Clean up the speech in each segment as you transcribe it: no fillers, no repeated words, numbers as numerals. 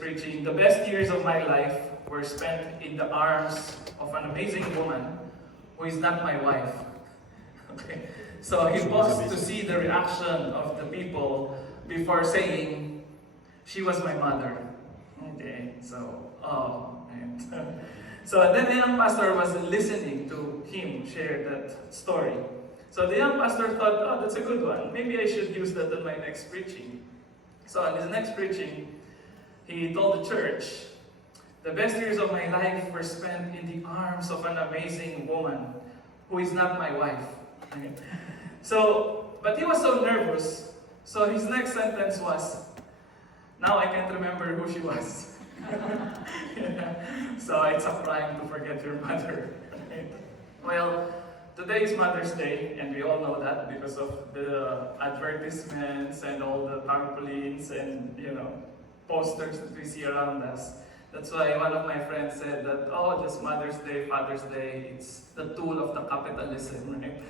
Preaching, the best years of my life were spent in the arms of an amazing woman who is not my wife. Okay. So he paused to see the reaction of the people before saying, she was my mother. Okay, so, and, so then the young pastor was listening to him share that story. So the young pastor thought, oh, that's a good one. Maybe I should use that in my next preaching. So in his next preaching, he told the church, the best years of my life were spent in the arms of an amazing woman who is not my wife. So, but he was so nervous, so his next sentence was, now I can't remember who she was. So it's a crime to forget your mother. Well, today is Mother's Day, and we all know that because of the advertisements and all the tarpaulins and, posters that we see around us. That's why one of my friends said that, oh, just Mother's Day, Father's Day, it's the tool of the capitalism, right?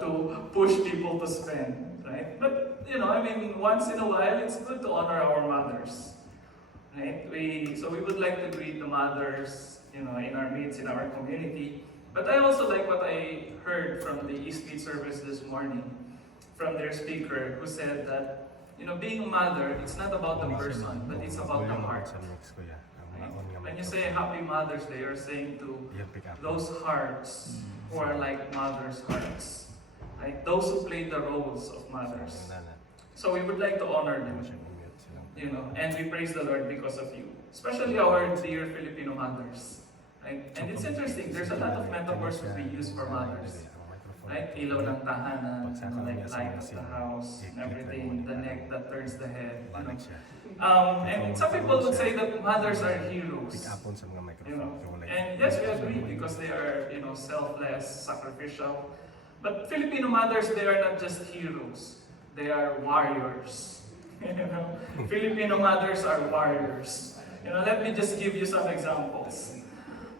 To push people to spend, right? But, once in a while, it's good to honor our mothers, right? So we would like to greet the mothers, in our midst, in our community. But I also like what I heard from the East Meet service this morning, from their speaker, who said that, being a mother, it's not about the person, but it's about the heart. Right? When you say Happy Mother's Day, you're saying to those hearts who are like mothers' hearts, right? Those who play the roles of mothers. So we would like to honor them, and we praise the Lord because of you, especially our dear Filipino mothers. Right? And it's interesting, there's a lot of metaphors that we use for mothers. Right? Ilaw ng tahanan, like light of the house, and everything, the neck that turns the head. And some people would say that mothers are heroes. And yes, we agree because they are, selfless, sacrificial. But Filipino mothers, they are not just heroes. They are warriors. Filipino mothers are warriors. Let me just give you some examples.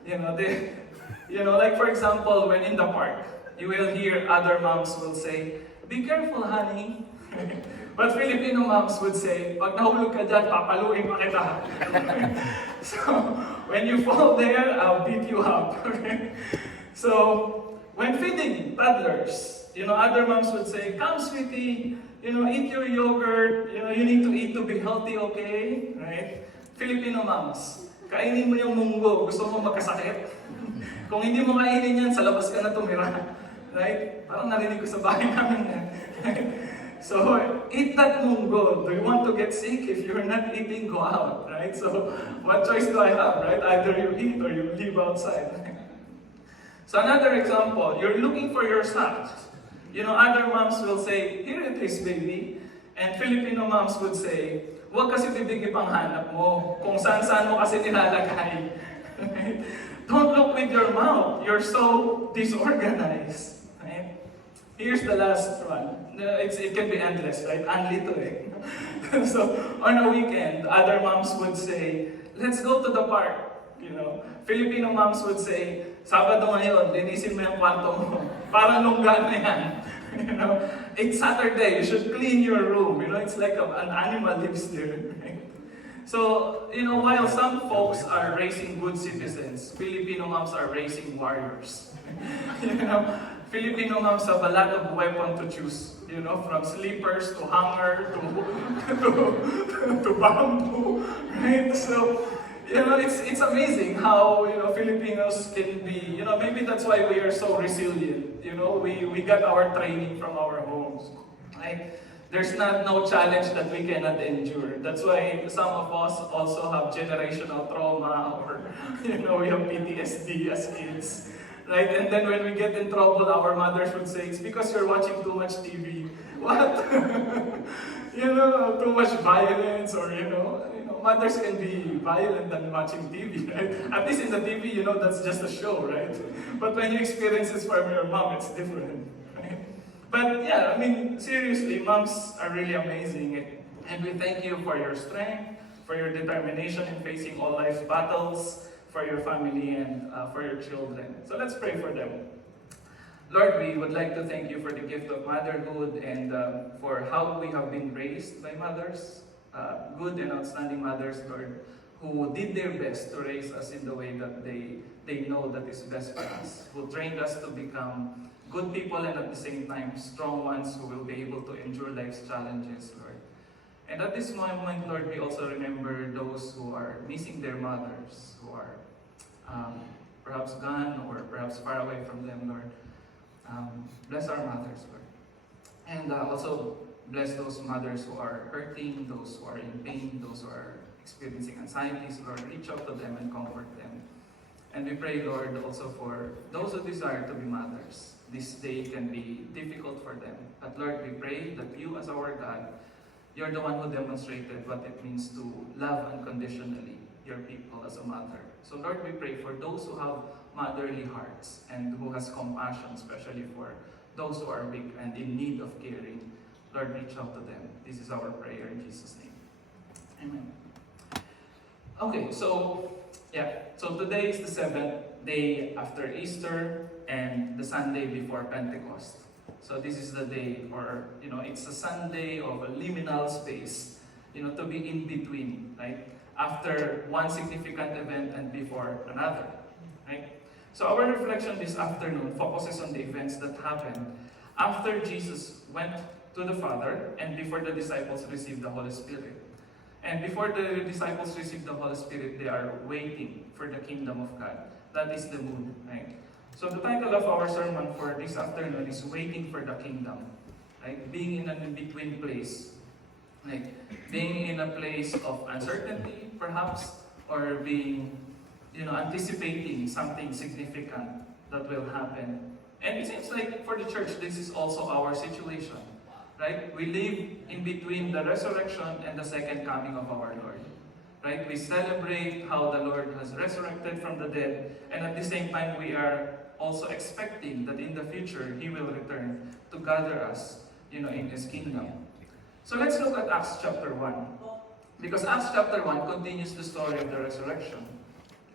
Like for example, when in the park, you will hear other moms will say, be careful, honey. But Filipino moms would say, pag nahulog ka dyan, papaluin pa kita. So, when you fall there, I'll beat you up. So, when feeding toddlers, other moms would say, come sweetie, eat your yogurt, you need to eat to be healthy, okay? Right? Filipino moms, kainin mo yung munggo, gusto mo magkasakit? Kung hindi mo kainin yan, sa labas ka na tumira. Right? Parang narinig ko sa bahay namin yan. So, eat that munggo. Do you want to get sick? If you're not eating, go out. Right? So, what choice do I have? Right? Either you eat or you live outside. So, another example, you're looking for your snacks. Other moms will say, here it is, baby. And Filipino moms would say, huwag kasi bibig ipanghanap mo. Kung saan-saan mo kasi nilalagay. Right? Don't look with your mouth. You're so disorganized. Right? Here's the last one. It can be endless, right? Unlito eh. So, on a weekend, other moms would say, let's go to the park. Filipino moms would say, Sabado ngayon, linisin mo yung kwarto mo. Para lunggan na yan. It's Saturday, you should clean your room. It's like an animal lives there. Right? So, while some folks are raising good citizens, Filipino moms are raising warriors. Filipino moms have a lot of weapons to choose. From sleepers to hanger to bamboo, right? So, it's amazing how, Filipinos can be, maybe that's why we are so resilient. We got our training from our homes, right? There's no challenge that we cannot endure. That's why some of us also have generational trauma or, we have PTSD as kids. Right? And then when we get in trouble, our mothers would say, it's because you're watching too much TV. What? Too much violence or, mothers can be violent than watching TV, right? At least in the TV, that's just a show, right? But when you experience this from your mom, it's different. But yeah, seriously, moms are really amazing. And we thank you for your strength, for your determination in facing all life's battles, for your family and for your children. So let's pray for them. Lord, we would like to thank you for the gift of motherhood and for how we have been raised by mothers. good and outstanding mothers, Lord, who did their best to raise us in the way that they know that is best for us, who trained us to become good people and at the same time strong ones who will be able to endure life's challenges, Lord. And at this moment, Lord, we also remember those who are missing their mothers, who are perhaps gone or perhaps far away from them, Lord. Bless our mothers, Lord. And also bless those mothers who are hurting, those who are in pain, those who are experiencing anxieties, Lord. Reach out to them and comfort them. And we pray, Lord, also for those who desire to be mothers. This day can be difficult for them. But Lord, we pray that you as our God, you're the one who demonstrated what it means to love unconditionally your people as a mother. So Lord, we pray for those who have motherly hearts and who has compassion, especially for those who are weak and in need of caring. Lord, reach out to them. This is our prayer in Jesus' name. Amen. Okay, so today is the 7th day after Easter and the Sunday before Pentecost. So this is the day, or it's a Sunday of a liminal space, to be in between, right? After one significant event and before another, right? So our reflection this afternoon focuses on the events that happened after Jesus went to the Father and before the disciples received the Holy Spirit. And before the disciples received the Holy Spirit, they are waiting for the kingdom of God. That is the mood, right? So the title of our sermon for this afternoon is Waiting for the Kingdom, right? Being in an in-between place, like being in a place of uncertainty, perhaps, or being, anticipating something significant that will happen. And it seems like for the church, this is also our situation, right? We live in between the resurrection and the second coming of our Lord, right? We celebrate how the Lord has resurrected from the dead, and at the same time, we are also expecting that in the future, He will return to gather us, in His kingdom. So let's look at Acts chapter 1. Because Acts chapter 1 continues the story of the resurrection,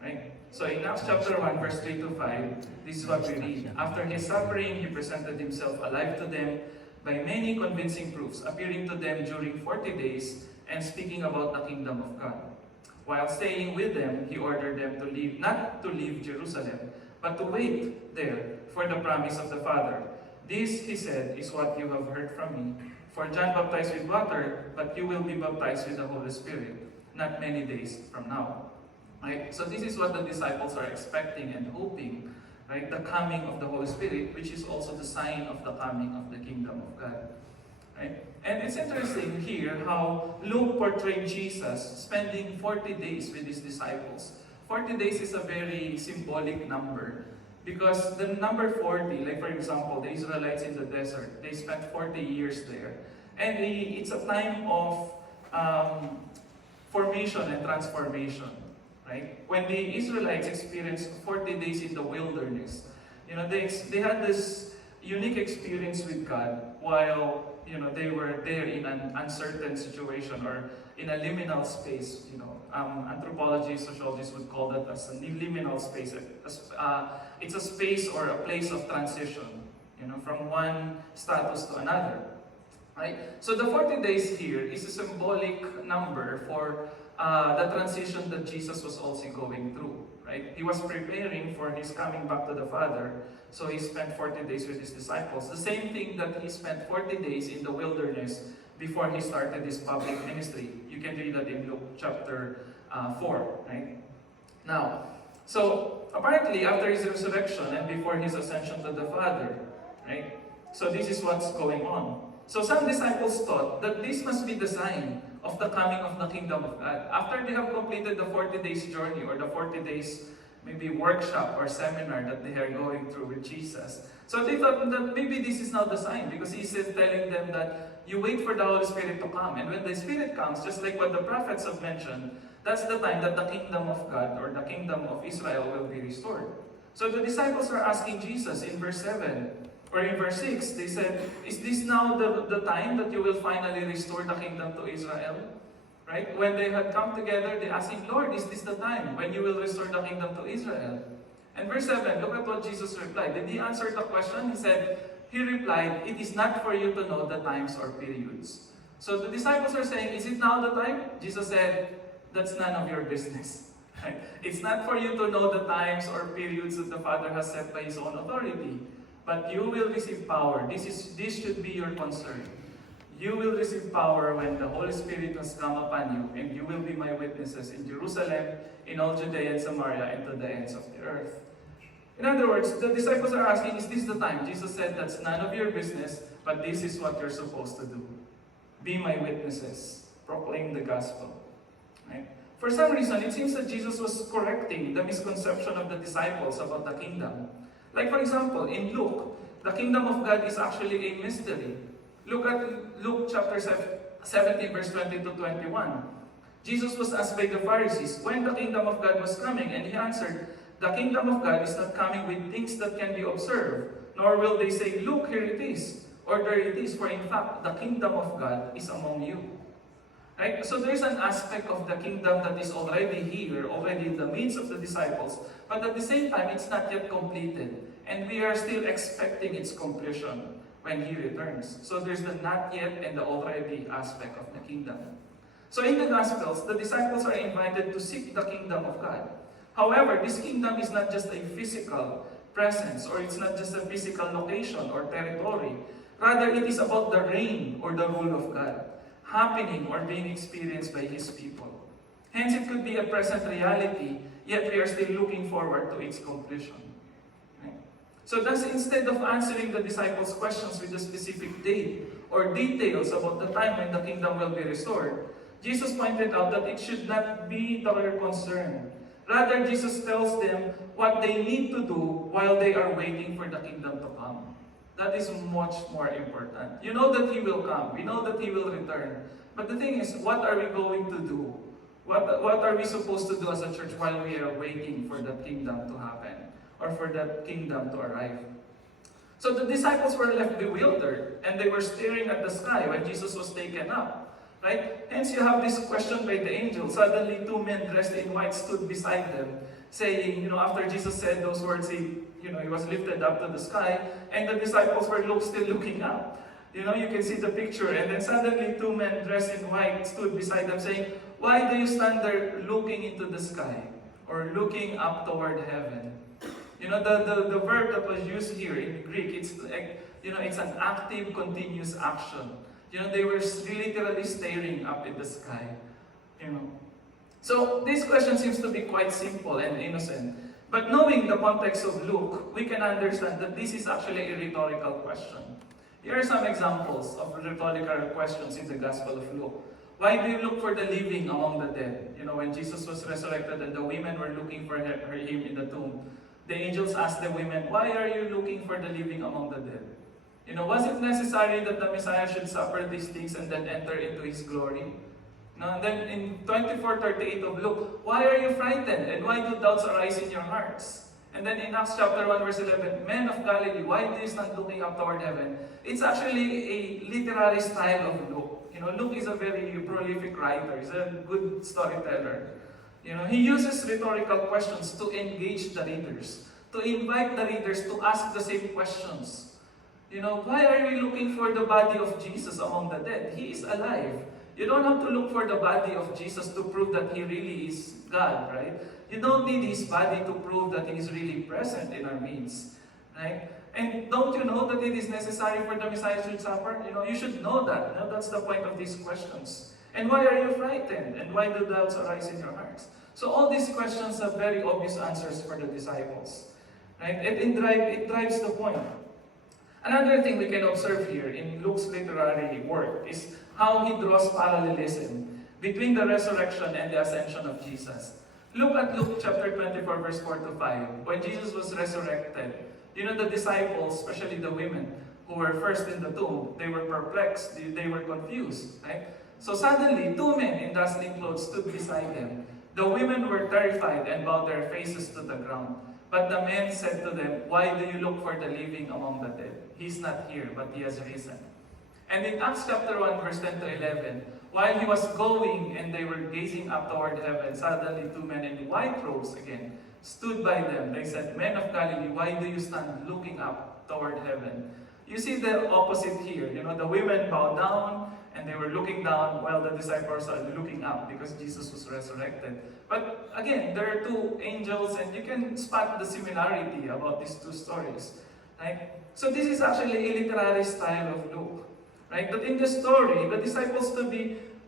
right? So in Acts chapter 1, verse 3 to 5, this is what we read. After His suffering, He presented Himself alive to them by many convincing proofs, appearing to them during 40 days and speaking about the kingdom of God. While staying with them, He ordered them to leave, not to leave Jerusalem, but to wait there for the promise of the Father. This, He said, is what you have heard from me. For John baptized with water, but you will be baptized with the Holy Spirit, not many days from now. Right? So this is what the disciples are expecting and hoping, right? The coming of the Holy Spirit, which is also the sign of the coming of the kingdom of God. Right? And it's interesting here how Luke portrayed Jesus spending 40 days with His disciples. 40 days is a very symbolic number. Because the number 40, like for example, the Israelites in the desert, they spent 40 years there. And it's a time of formation and transformation, right? When the Israelites experienced 40 days in the wilderness, they had this unique experience with God while, they were there in an uncertain situation or in a liminal space. Anthropologists, sociologists would call that as a liminal space. It's a space or a place of transition, from one status to another, right? So the 40 days here is a symbolic number for the transition that Jesus was also going through, right? He was preparing for His coming back to the Father, so He spent 40 days with His disciples. The same thing that He spent 40 days in the wilderness before He started His public ministry. You can read that in Luke chapter 4, right? Now, so apparently after His resurrection and before His ascension to the Father, right? So this is what's going on. So some disciples thought that this must be the sign of the coming of the kingdom of God. After they have completed the 40 days journey or the 40 days maybe workshop or seminar that they are going through with Jesus. So they thought that maybe this is not the sign because He is telling them that you wait for the Holy Spirit to come. And when the Spirit comes, just like what the prophets have mentioned, that's the time that the kingdom of God or the kingdom of Israel will be restored. So the disciples are asking Jesus in verse 7 or in verse 6, they said, is this now the time that you will finally restore the kingdom to Israel? Right? When they had come together, they asked Him, Lord, is this the time when you will restore the kingdom to Israel? And verse 7, look at what Jesus replied. Did He answer the question? He replied, it is not for you to know the times or periods So the disciples are saying, is it now the time? Jesus said, that's none of your business. Right? It's not for you to know the times or periods that the Father has set by His own authority. But you will receive power. This should be your concern. You will receive power when the Holy Spirit has come upon you, and you will be my witnesses in Jerusalem, in all Judea and Samaria, and to the ends of the earth. In other words, the disciples are asking, is this the time? Jesus said, that's none of your business, but this is what you're supposed to do. Be my witnesses. Proclaim the gospel. Right? For some reason, it seems that Jesus was correcting the misconception of the disciples about the kingdom. Like for example, in Luke, the kingdom of God is actually a mystery. Look at Luke chapter 17, verse 20 to 21. Jesus was asked by the Pharisees when the kingdom of God was coming, and He answered, the kingdom of God is not coming with things that can be observed, nor will they say, look, here it is, or there it is, for in fact, the kingdom of God is among you. Right? So there's an aspect of the kingdom that is already here, already in the midst of the disciples, but at the same time, it's not yet completed, and we are still expecting its completion when He returns. So there's the not yet and the already aspect of the kingdom. So in the Gospels, the disciples are invited to seek the kingdom of God. However, this kingdom is not just a physical presence, or it's not just a physical location or territory. Rather, it is about the reign or the rule of God, happening or being experienced by His people. Hence, it could be a present reality, yet we are still looking forward to its completion. Right? So thus, instead of answering the disciples' questions with a specific date or details about the time when the kingdom will be restored, Jesus pointed out that it should not be their concern. Rather, Jesus tells them what they need to do while they are waiting for the kingdom to come. That is much more important. You know that He will come. We know that He will return. But the thing is, what are we going to do? What are we supposed to do as a church while we are waiting for that kingdom to happen? Or for that kingdom to arrive? So the disciples were left bewildered, and they were staring at the sky when Jesus was taken up. Right? Hence you have this question by the angel. Suddenly 2 men dressed in white stood beside them, saying, after Jesus said those words, He was lifted up to the sky, and the disciples were still looking up. You can see the picture, and then suddenly 2 men dressed in white stood beside them, saying, why do you stand there looking into the sky, or looking up toward heaven? The verb that was used here in Greek, it's like, it's an active, continuous action. They were literally staring up in the sky. So this question seems to be quite simple and innocent. But knowing the context of Luke, we can understand that this is actually a rhetorical question. Here are some examples of rhetorical questions in the Gospel of Luke. Why do you look for the living among the dead? When Jesus was resurrected and the women were looking for Him in the tomb, the angels asked the women, why are you looking for the living among the dead? Was it necessary that the Messiah should suffer these things and then enter into His glory? And then in 24:38 of Luke, why are you frightened and why do doubts arise in your hearts? And then in Acts chapter 1 verse 11, men of Galilee, why do you stand looking up toward heaven? It's actually a literary style of Luke. Luke is a very prolific writer. He's a good storyteller. He uses rhetorical questions to engage the readers, to invite the readers to ask the same questions. Why are you looking for the body of Jesus among the dead? He is alive. You don't have to look for the body of Jesus to prove that He really is God, right? You don't need His body to prove that He is really present in our midst, right? And don't you know that it is necessary for the Messiah to suffer? You should know that. That's the point of these questions. And why are you frightened? And why do doubts arise in your hearts? So all these questions have very obvious answers for the disciples, right? It drives the point. Another thing we can observe here in Luke's literary work is how he draws parallelism between the resurrection and the ascension of Jesus. Look at Luke chapter 24, verse 4 to 5. When Jesus was resurrected, the disciples, especially the women who were first in the tomb, they were perplexed, they were confused, right? So suddenly, 2 men in dazzling clothes stood beside them. The women were terrified and bowed their faces to the ground. But the men said to them, why do you look for the living among the dead? He's not here, but He has risen. And in Acts chapter 1, verse 10 to 11, while He was going and they were gazing up toward heaven, suddenly 2 men in white robes again stood by them. They said, men of Galilee, why do you stand looking up toward heaven? You see the opposite here. The women bowed down and they were looking down while the disciples are looking up because Jesus was resurrected. But again, there are two angels and you can spot the similarity about these two stories. Right? So this is actually a literary style of Luke. Right? That in the story, the disciples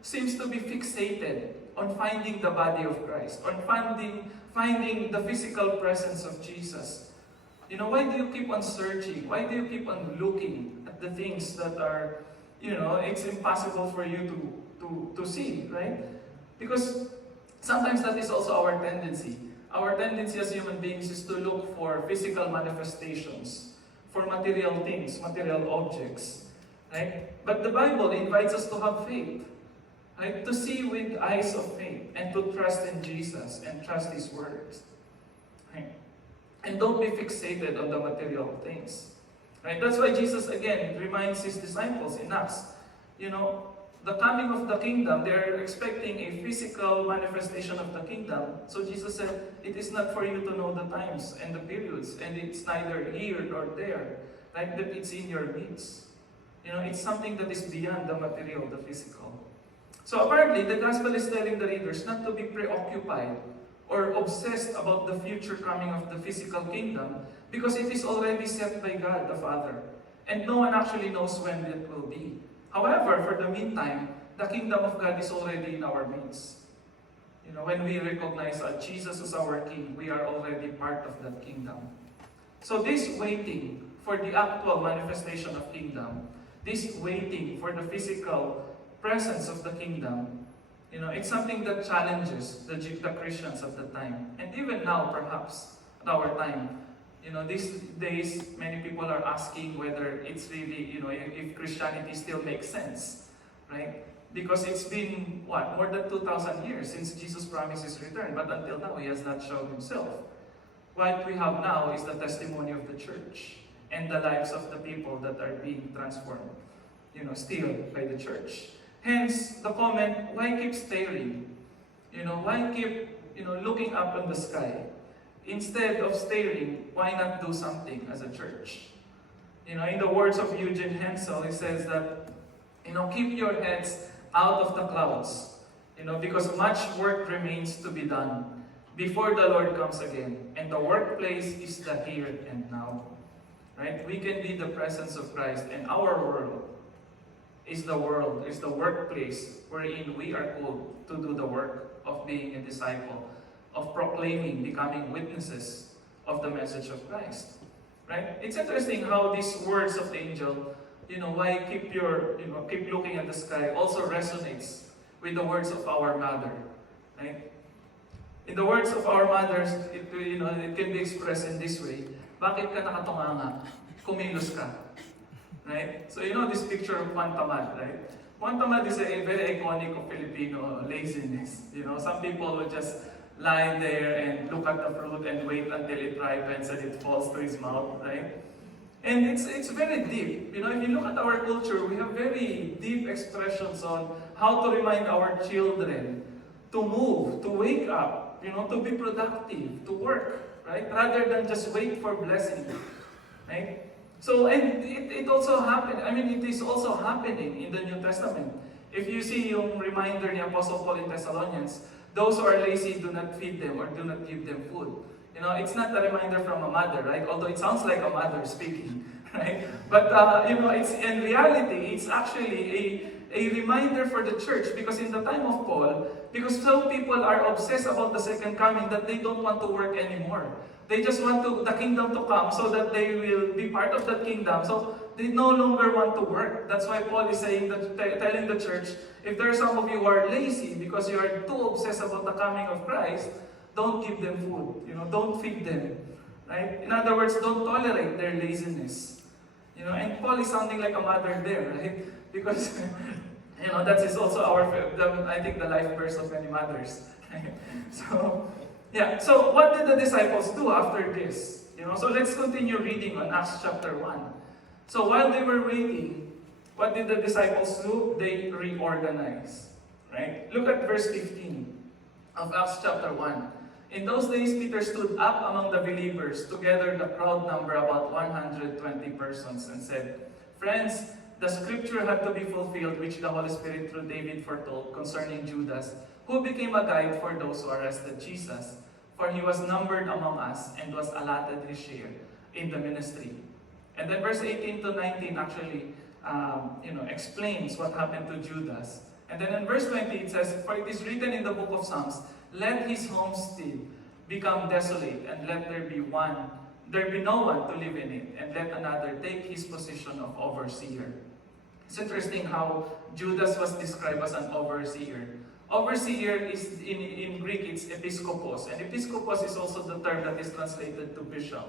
seems to be fixated on finding the body of Christ, on finding the physical presence of Jesus. Why do you keep on searching? Why do you keep on looking at the things that are, it's impossible for you to see, right? Because sometimes that is also our tendency. Our tendency as human beings is to look for physical manifestations, for material things, material objects, right? But the Bible invites us to have faith, right? To see with eyes of faith and to trust in Jesus and trust His words, right? And don't be fixated on the material things. Right? That's why Jesus again reminds His disciples in Acts, the coming of the kingdom, they're expecting a physical manifestation of the kingdom. So Jesus said, it is not for you to know the times and the periods, and it's neither here nor there, right? But it's in your midst. It's something that is beyond the material, the physical. So apparently, the gospel is telling the readers not to be preoccupied or obsessed about the future coming of the physical kingdom, because it is already set by God the Father, and no one actually knows when it will be. However, for the meantime, the kingdom of God is already in our midst. When we recognize that Jesus is our King, we are already part of that kingdom. So this waiting for the actual manifestation of kingdom, this waiting for the physical presence of the kingdom, it's something that challenges the Christians of the time. And even now, perhaps, at our time, these days, many people are asking whether it's really, if Christianity still makes sense, right? Because it's been, more than 2,000 years since Jesus promised His return, but until now, He has not shown Himself. What we have now is the testimony of the church and the lives of the people that are being transformed, still by the church. Hence, the comment, why keep staring? Why keep, looking up in the sky? Instead of staring, why not do something as a church? In the words of Eugene Hensel, he says that, keep your heads out of the clouds, because much work remains to be done before the Lord comes again. And the workplace is the here and now. Right? We can be the presence of Christ, and our world is the workplace wherein we are called to do the work of being a disciple, of proclaiming, becoming witnesses of the message of Christ. Right? It's interesting how these words of the angel, why keep looking at the sky, also resonates with the words of our mother. Right? In the words of our mothers, it can be expressed in this way. Bakit ka nakatunganga? Kumilos ka. Right? So this picture of Juan Tamad, right? Juan Tamad is a very iconic of Filipino laziness. Some people would just lie there and look at the fruit and wait until it ripens and it falls to his mouth, right? And it's very deep. If you look at our culture, we have very deep expressions on how to remind our children to move, to wake up, to be productive, to work, right? Rather than just wait for blessing, right? So, and it also happened, it is also happening in the New Testament. If you see yung reminder ni Apostle Paul in Thessalonians, those who are lazy, do not feed them or do not give them food. It's not a reminder from a mother, right? Although it sounds like a mother speaking, right? But, it's in reality, it's actually a reminder for the church, because in the time of Paul, because some people are obsessed about the second coming that they don't want to work anymore. They just want the kingdom to come so that they will be part of that kingdom. So they no longer want to work. That's why Paul is saying that, telling the church, if there are some of you who are lazy because you are too obsessed about the coming of Christ, don't give them food. Don't feed them. Right? In other words, don't tolerate their laziness. And Paul is sounding like a mother there, right? Because that is also I think the life verse of many mothers. So what did the disciples do after this? So let's continue reading on Acts chapter 1. So while they were waiting, what did the disciples do? They reorganized. Right? Look at verse 15 of Acts chapter 1. In those days, Peter stood up among the believers, together the crowd number about 120 persons, and said, Friends, the scripture had to be fulfilled which the Holy Spirit through David foretold concerning Judas, who became a guide for those who arrested Jesus. For he was numbered among us and was allotted his share in the ministry. And then verse 18 to 19 actually explains what happened to Judas. And then in verse 20 it says, "For it is written in the book of Psalms, let his homestead become desolate, and let there be no one to live in it, and let another take his position of overseer." It's interesting how Judas was described as an overseer. Overseer is, in Greek, it's episkopos. And episkopos is also the term that is translated to bishop.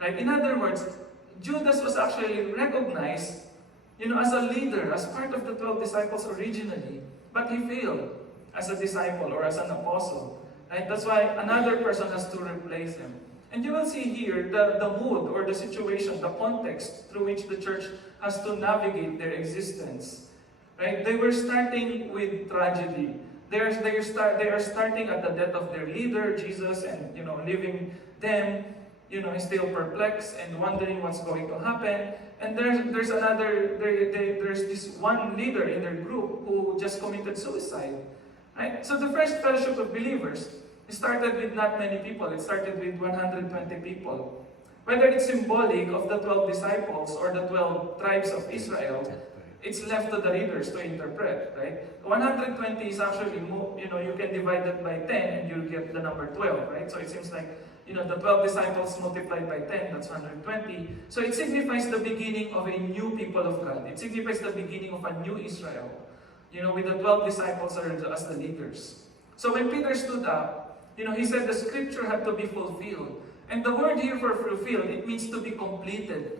Right? In other words, Judas was actually recognized, as a leader, as part of the 12 disciples originally. But he failed as a disciple or as an apostle. Right? That's why another person has to replace him. And you will see here the mood or the situation, the context through which the church has to navigate their existence. Right? They were starting with tragedy. They are starting at the death of their leader, Jesus, and leaving them, still perplexed and wondering what's going to happen. And there's this one leader in their group who just committed suicide. Right? So the first fellowship of believers, it started with not many people. It started with 120 people. Whether it's symbolic of the 12 disciples or the 12 tribes of Israel, it's left to the readers to interpret, right? 120 is actually, you can divide that by 10 and you'll get the number 12, right? So it seems like, the 12 disciples multiplied by 10, that's 120. So it signifies the beginning of a new people of God. It signifies the beginning of a new Israel, with the 12 disciples as the leaders. So when Peter stood up, he said the scripture had to be fulfilled. And the word here for fulfilled, it means to be completed,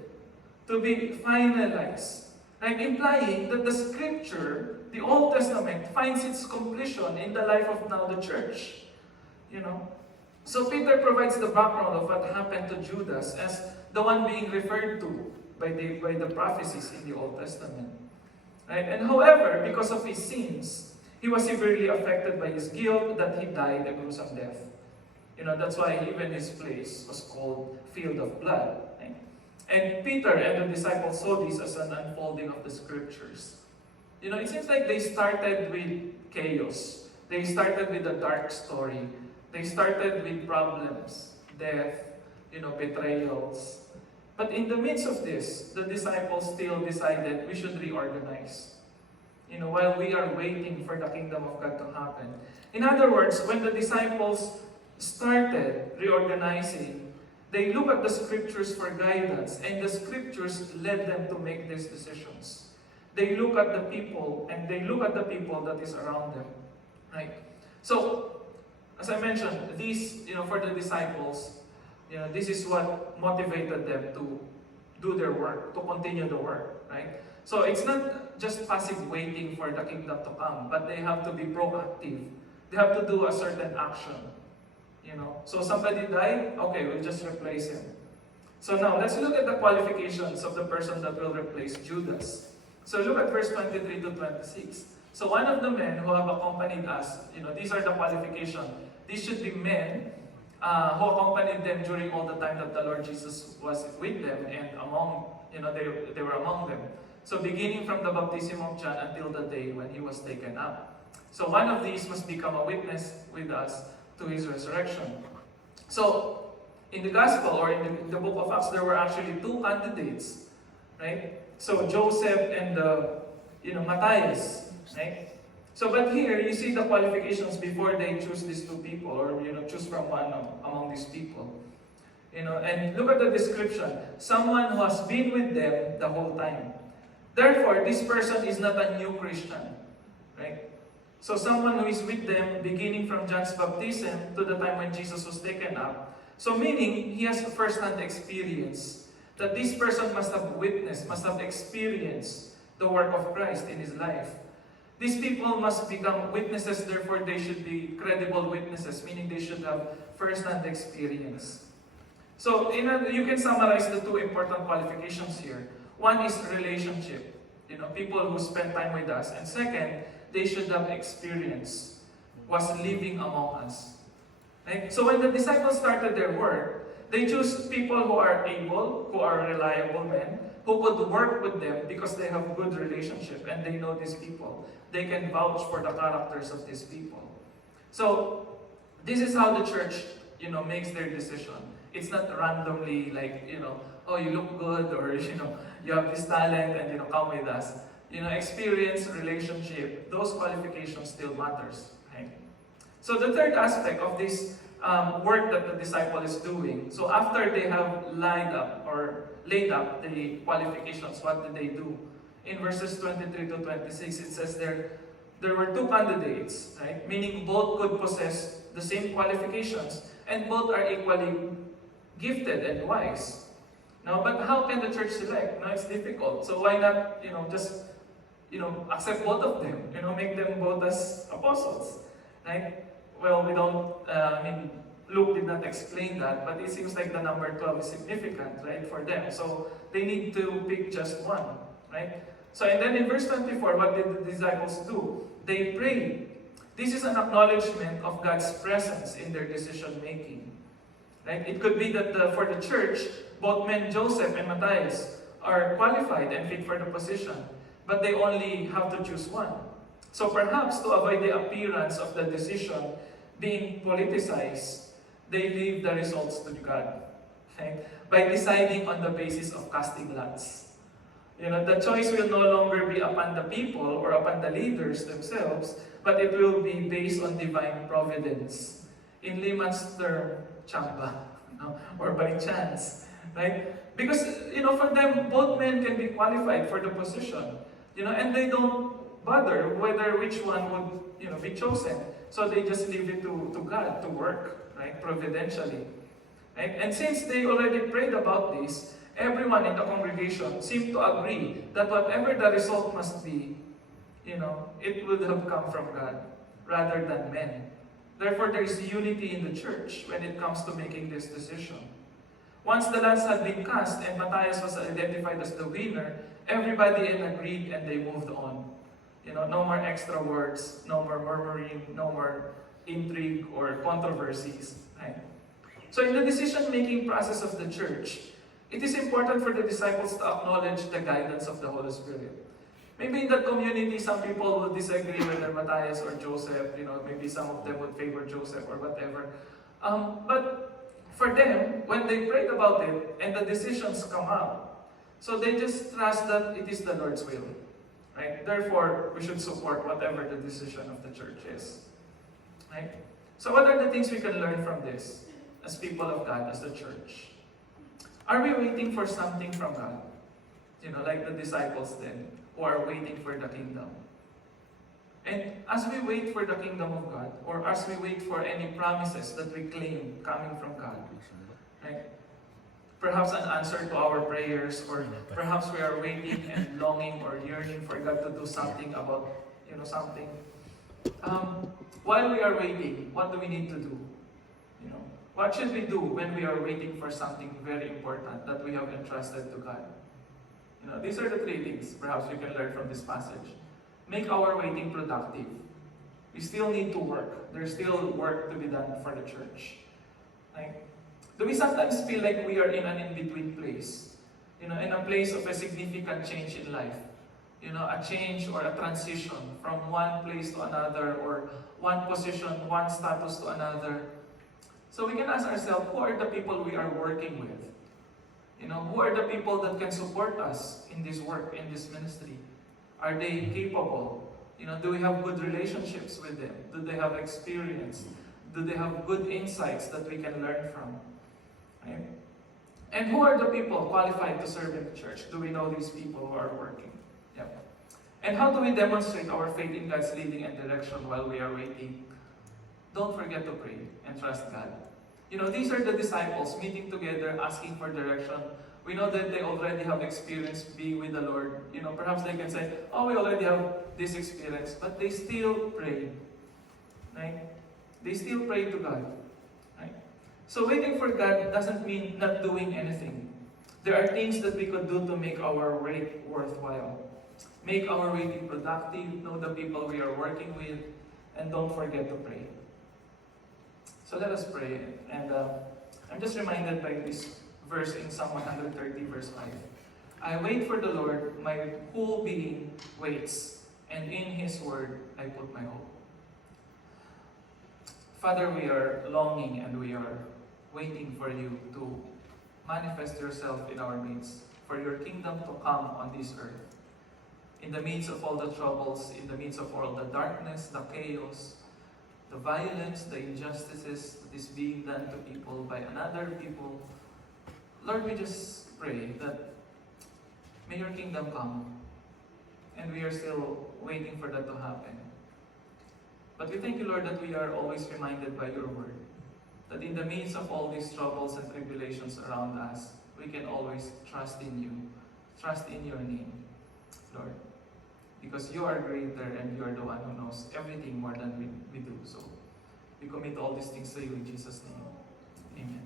to be finalized. Right? Implying that the scripture, the Old Testament, finds its completion in the life of now the church. So Peter provides the background of what happened to Judas as the one being referred to by the prophecies in the Old Testament. Right? And however, because of his sins, he was severely affected by his guilt that he died a gruesome death. That's why even his place was called Field of Blood. Right? And Peter and the disciples saw this as an unfolding of the scriptures. It seems like they started with chaos. They started with a dark story. They started with problems, death, betrayals. But in the midst of this, the disciples still decided we should reorganize. While we are waiting for the kingdom of God to happen. In other words, when the disciples started reorganizing, they look at the scriptures for guidance, and the scriptures led them to make these decisions. They look at the people, and they look at the people that is around them. Right? So, as I mentioned, these, for the disciples, this is what motivated them to do their work, to continue the work. Right? So it's not just passive waiting for the kingdom to come, but they have to be proactive. They have to do a certain action. So somebody died, okay, we'll just replace him. So now, let's look at the qualifications of the person that will replace Judas. So look at verse 23 to 26. So one of the men who have accompanied us, these are the qualifications. These should be men who accompanied them during all the time that the Lord Jesus was with them and they were among them. So beginning from the baptism of John until the day when he was taken up. So one of these must become a witness with us to his resurrection. So in the gospel or in the book of Acts, there were actually two candidates, right? So Joseph and Matthias, right? So but here you see the qualifications before they choose these two people, or choose from one among these people. And look at the description. Someone who has been with them the whole time. Therefore, this person is not a new Christian, right? So someone who is with them beginning from John's baptism to the time when Jesus was taken up. So meaning, he has a first-hand experience that this person must have witnessed, must have experienced the work of Christ in his life. These people must become witnesses, therefore they should be credible witnesses, meaning they should have first-hand experience. So you can summarize the two important qualifications here. One is relationship, people who spend time with us. And second, they should have experience, was living among us. Right? So when the disciples started their work, they chose people who are able, who are reliable men, who could work with them because they have good relationship and they know these people. They can vouch for the characters of these people. So, this is how the church, makes their decision. It's not randomly like, oh, you look good, or, you have this talent and, come with us. Experience, relationship, those qualifications still matters. Right? So the third aspect of this work that the disciple is doing, so after they have laid up the qualifications, what did they do? In verses 23 to 26, it says there were two candidates, right? Meaning both could possess the same qualifications, and both are equally gifted and wise. Now, but how can the church select? It's difficult. So why not, just, accept both of them? Make them both as apostles, right? Well, we don't, Luke did not explain that, but it seems like the number 12 is significant, right, for them. So they need to pick just one, right? So, and then in verse 24, what did the disciples do? They prayed. This is an acknowledgement of God's presence in their decision making. Right? It could be that for the church, both men Joseph and Matthias are qualified and fit for the position, but they only have to choose one. So perhaps to avoid the appearance of the decision being politicized, they leave the results to God, right? By deciding on the basis of casting lots. The choice will no longer be upon the people or upon the leaders themselves, but it will be based on divine providence. In layman's term, chamba, or by chance, right? Because, for them, both men can be qualified for the position, and they don't bother which one would, be chosen. So they just leave it to God to work, right, providentially. Right? And since they already prayed about this, everyone in the congregation seemed to agree that whatever the result must be, it would have come from God rather than men. Therefore, there is unity in the church when it comes to making this decision. Once the lots had been cast and Matthias was identified as the winner, everybody agreed and they moved on. No more extra words, no more murmuring, no more intrigue or controversies. Right? So in the decision-making process of the church, it is important for the disciples to acknowledge the guidance of the Holy Spirit. Maybe in that community, some people will disagree whether Matthias or Joseph, maybe some of them would favor Joseph or whatever. But for them, when they prayed about it and the decisions come out, so they just trust that it is the Lord's will. Right? Therefore, we should support whatever the decision of the church is. Right? So what are the things we can learn from this as people of God, as the church? Are we waiting for something from God? Like the disciples then, who are waiting for the kingdom. And as we wait for the kingdom of God, or as we wait for any promises that we claim coming from God, right? Perhaps an answer to our prayers, or perhaps we are waiting and longing or yearning for God to do something about, something. While we are waiting, what do we need to do? What should we do when we are waiting for something very important that we have entrusted to God? These are the three things perhaps we can learn from this passage. Make our waiting productive. We still need to work. There's still work to be done for the church. Like, do we sometimes feel like we are in an in-between place? In a place of a significant change in life. A change or a transition from one place to another, or one position, one status to another. So we can ask ourselves, who are the people we are working with? Who are the people that can support us in this work, in this ministry? Are they capable? Do we have good relationships with them? Do they have experience? Do they have good insights that we can learn from? Right? And who are the people qualified to serve in the church? Do we know these people who are working? Yep. And how do we demonstrate our faith in God's leading and direction while we are waiting? Don't forget to pray and trust God. These are the disciples meeting together, asking for direction. We know that they already have experience being with the Lord. Perhaps they can say, oh, we already have this experience. But they still pray. Right? They still pray to God. Right? So waiting for God doesn't mean not doing anything. There are things that we could do to make our wait worthwhile. Make our waiting productive, know the people we are working with, and don't forget to pray. So let us pray. And I'm just reminded by this verse in Psalm 130, verse 5. I wait for the Lord, my whole being waits, and in His word I put my hope. Father, we are longing and we are waiting for you to manifest yourself in our midst, for your kingdom to come on this earth. In the midst of all the troubles, in the midst of all the darkness, the chaos, the violence, the injustices that is being done to people by another people, Lord, we just pray that may your kingdom come. And we are still waiting for that to happen. But we thank you, Lord, that we are always reminded by your word that in the midst of all these troubles and tribulations around us, we can always trust in you, trust in your name, Lord. Because you are greater and you are the one who knows everything more than we do. So we commit all these things to you in Jesus' name. Amen.